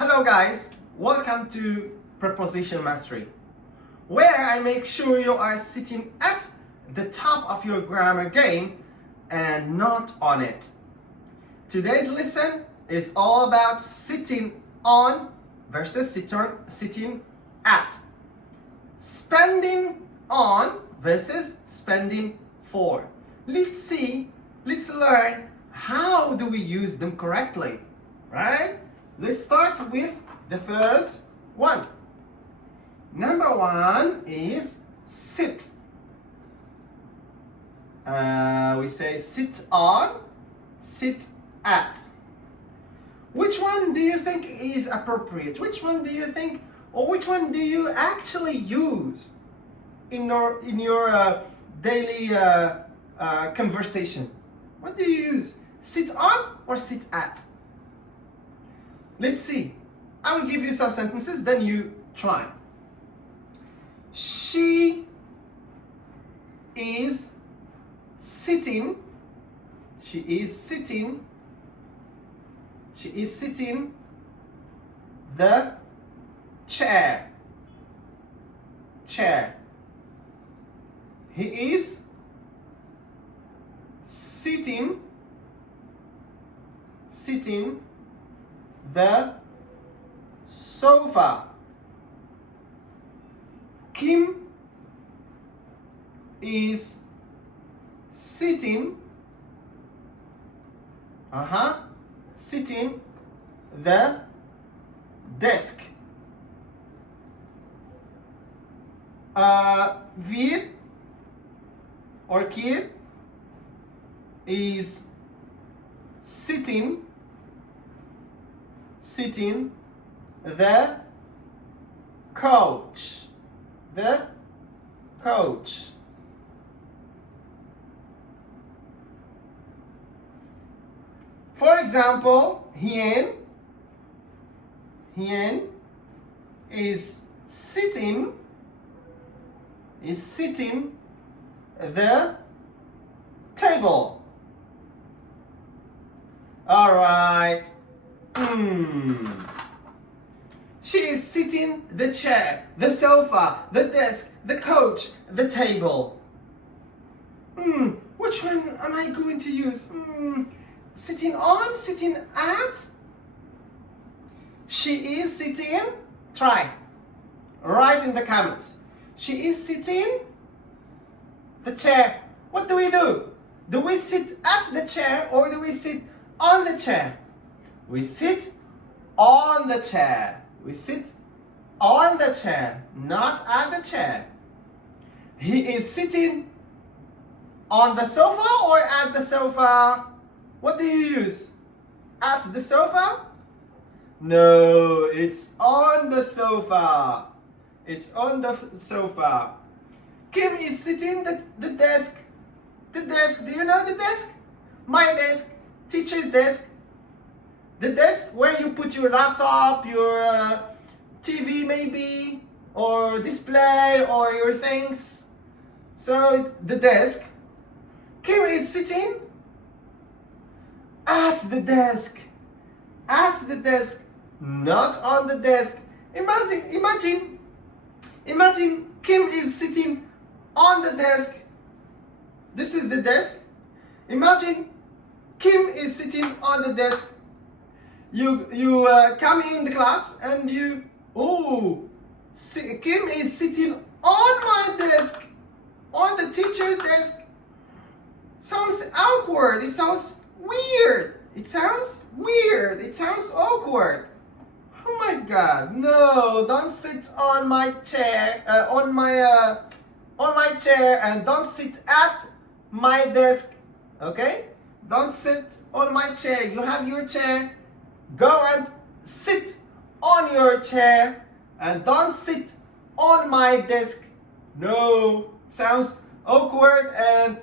Hello guys, welcome to Preposition Mastery, where I make sure you are sitting at the top of your grammar game and not on it. Today's lesson is all about sitting on versus sitting at. Spending on versus spending for. Let's learn how do we use them correctly, right? Let's start with the first one. Number one is sit. We say sit on, sit at. Which one do you think is appropriate? Which one do you think, or which one do you actually use in your daily conversation? What do you use? Sit on or sit at? Let's see. I will give you some sentences, then you try. She is sitting. She is sitting the chair. He is sitting the sofa. Kim is sitting the desk. Wir or kid is sitting the couch. For example, Hien is sitting the table. All right. She is sitting the chair, the sofa, the desk, the couch, the table. Which one am I going to use? Sitting on, sitting at? She is sitting. Try. Write in the comments. She is sitting the chair. What do we do? Do we sit at the chair or do we sit on the chair? We sit on the chair. We sit on the chair, not at the chair. He is sitting on the sofa or at the sofa? What do you use? At the sofa? No, it's on the sofa. It's on the sofa. Kim is sitting the desk. The desk, do you know the desk? My desk, teacher's desk. The desk where you put your laptop, your TV maybe, or display, or your things. So the desk. Kim is sitting at the desk. At the desk, not on the desk. Imagine Kim is sitting on the desk. This is the desk. Imagine Kim is sitting on the desk. You come in the class and Kim is sitting on my desk, on the teacher's desk. Sounds awkward. It sounds weird. It sounds awkward. Oh my God! No, don't sit on my chair, on my chair, and don't sit at my desk. Okay? Don't sit on my chair. You have your chair. Go and sit on your chair and don't sit on my desk. No, sounds awkward and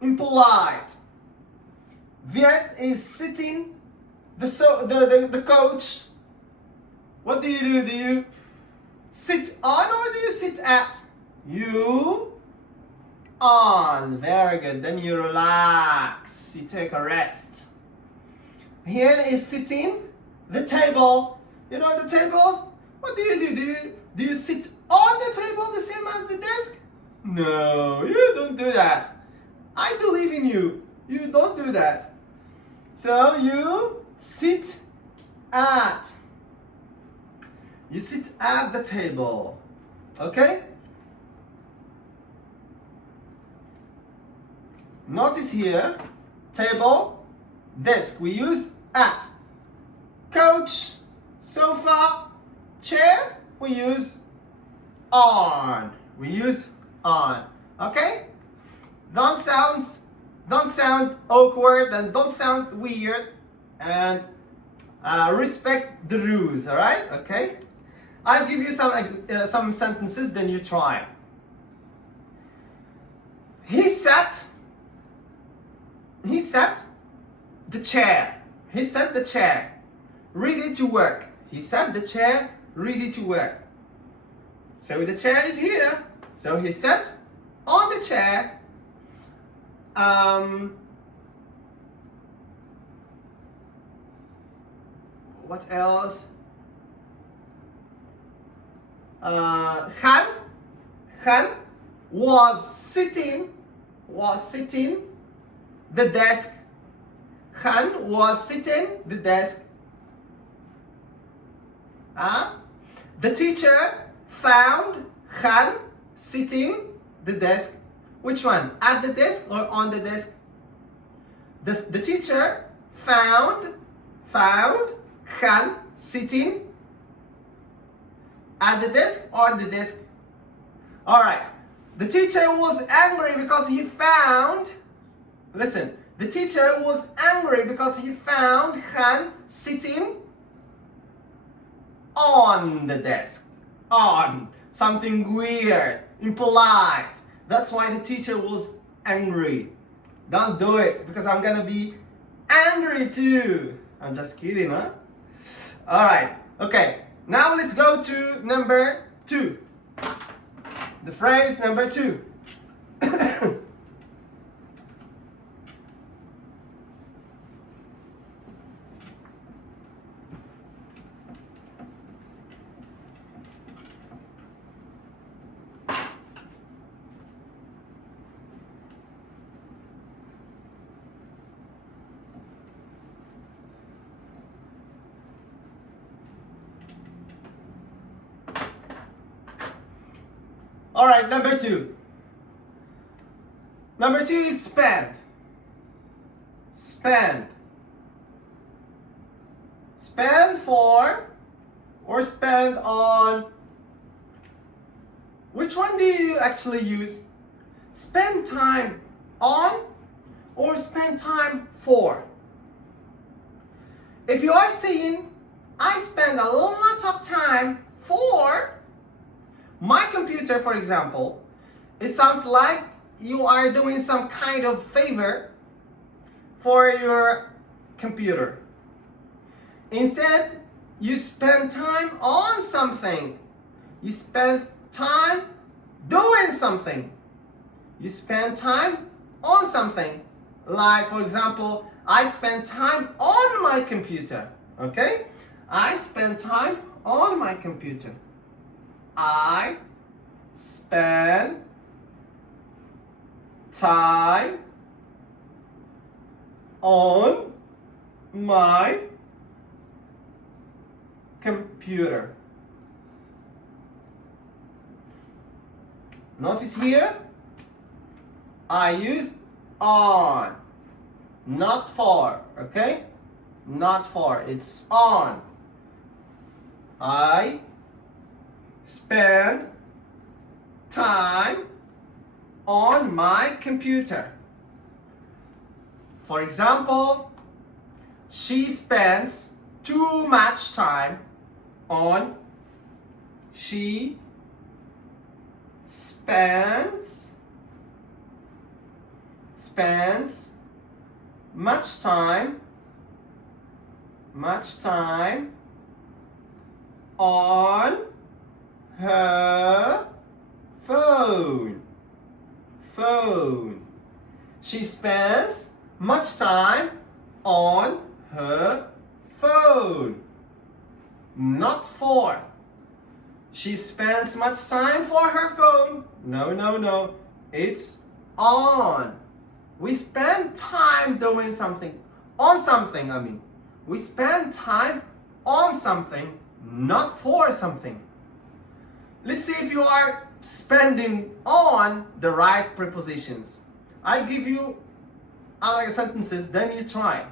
impolite. Viet is sitting the couch. What do you do? Do you sit on or do you sit at? You on. Very good. Then you relax. You take a rest. Hien is sitting the table. You know the table? What do? Do you sit on the table the same as the desk? No, you don't do that. I believe in you. You don't do that. So you sit at. You sit at the table. Okay? Notice here, table, desk. We use at. Couch, sofa, chair, we use on. We use on. Okay? Don't sound awkward and don't sound weird, and respect the rules. All right? Okay? I'll give you some sentences, then you try. He sat the chair. He sat the chair, ready to work. He sat the chair, ready to work. So the chair is here. So he sat on the chair. What else? Han was sitting the desk. Han was sitting the desk. The teacher found Han sitting the desk. Which one? At the desk or on the desk? The teacher found Han sitting at the desk or the desk. All right. The teacher was angry because he found. Listen. The teacher was angry because he found Han sitting on the desk. On. Something weird, impolite. That's why the teacher was angry. Don't do it because I'm gonna be angry too. I'm just kidding, huh? Alright, okay. Now let's go to number 2. The phrase number 2. All right, number 2. Number 2 is spend. Spend. Spend for or spend on. Which one do you actually use? Spend time on or spend time for? If you are saying, I spend a lot of time for my computer, for example, it sounds like you are doing some kind of favor for your computer. Instead, you spend time on something. You spend time doing something. You spend time on something. Like, for example, I spend time on my computer. Okay? I spend time on my computer. I spend time on my computer. Notice here, I used on, not for, okay? Not for, it's on. I spend time on my computer. For example, she spends too much time on. She spends much time on her phone. She spends much time on her phone. not for. She spends much time for her phone. No, no, no. It's on. We spend time doing something. On something, I mean. We spend time on something, not for something. Let's see if you are spending on the right prepositions. I give you other sentences, then you try.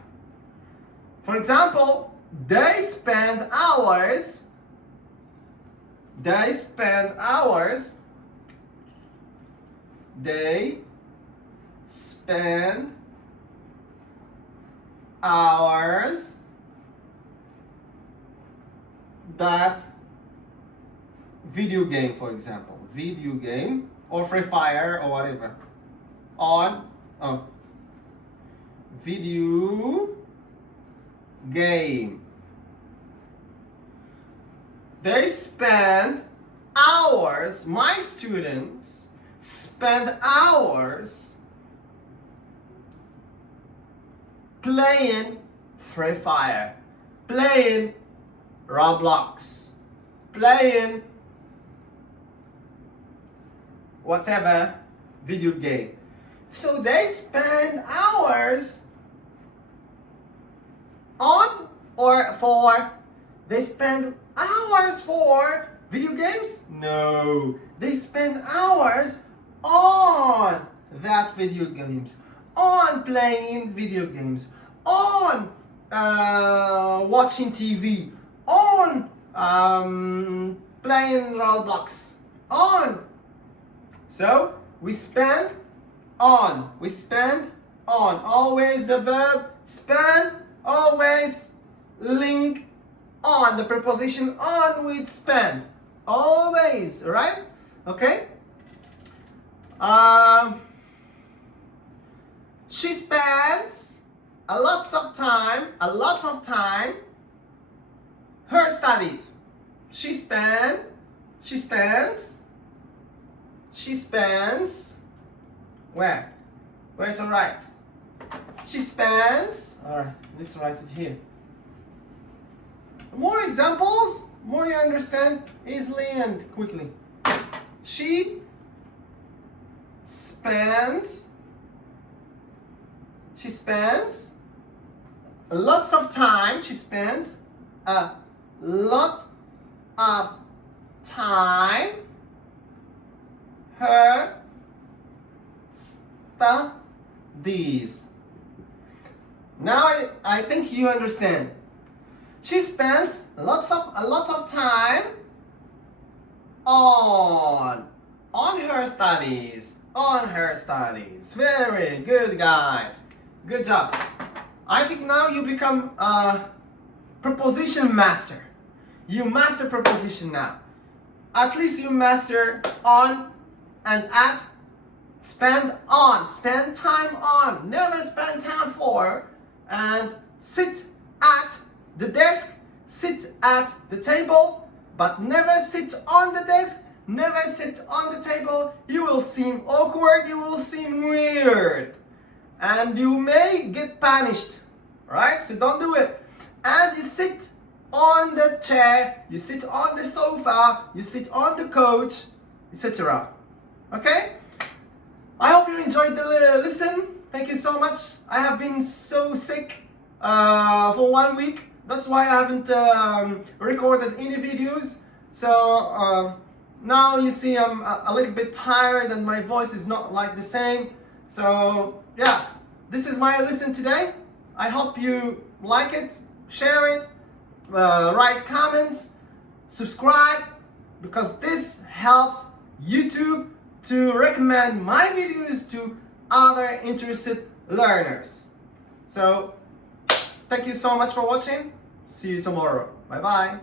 For example, they spend hours. They spend hours. They spend hours that video game, for example, video game or Free Fire or whatever, on video game. They spend hours, my students spend hours playing Free Fire, playing Roblox, playing whatever video game. So they spend hours on or for. They spend hours for video games? No. They spend hours on that video games, on playing video games, on watching TV, on playing Roblox, on. So we spend on. We spend on. Always the verb spend, always link on, the preposition on with spend. Always, right? Okay? She spends a lot of time her studies. She spends where to write? She spends, alright, let's write it here. More examples, more you understand easily and quickly. She spends lots of time. She spends a lot of time her studies. Now I think you understand. She spends a lot of time on her studies. On her studies. Very good, guys. Good job. I think now you become a preposition master. You master preposition now. At least you master on and at. Spend on. Spend time on. Never spend time for. And sit at the desk, sit at the table, but never sit on the desk, never sit on the table. You will seem awkward, you will seem weird, and you may get punished, right? So don't do it. And you sit on the chair, you sit on the sofa, you sit on the couch, etc. Okay? I hope you enjoyed the listen. Thank you so much. I have been so sick for 1 week. That's why I haven't recorded any videos. So now you see I'm a little bit tired and my voice is not like the same. So yeah, this is my lesson today. I hope you like it, share it, write comments, subscribe, because this helps YouTube to recommend my videos to other interested learners. So thank you so much for watching. See you tomorrow. Bye bye.